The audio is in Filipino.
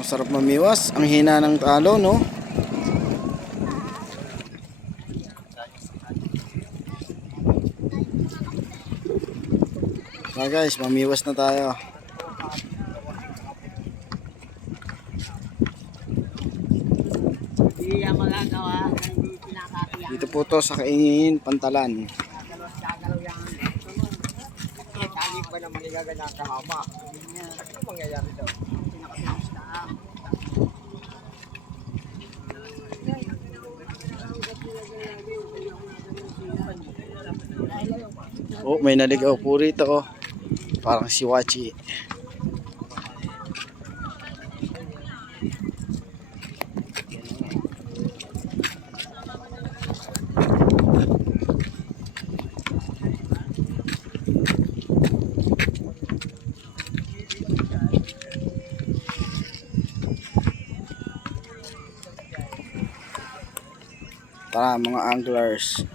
Ang sarap mamiwas. Ang hina ng talo, no? So guys, mamiwas na tayo. Hindi yan magagawa. Hindi pinakakiyang. Dito po to sa Kaingin, Pantalan. Gagalaw yan. Kali pa naman igaganyan ka hama. Ano mangyayari daw? Oh, may naligaw po rito, oh. Parang si Wachi. Tara mga anglers.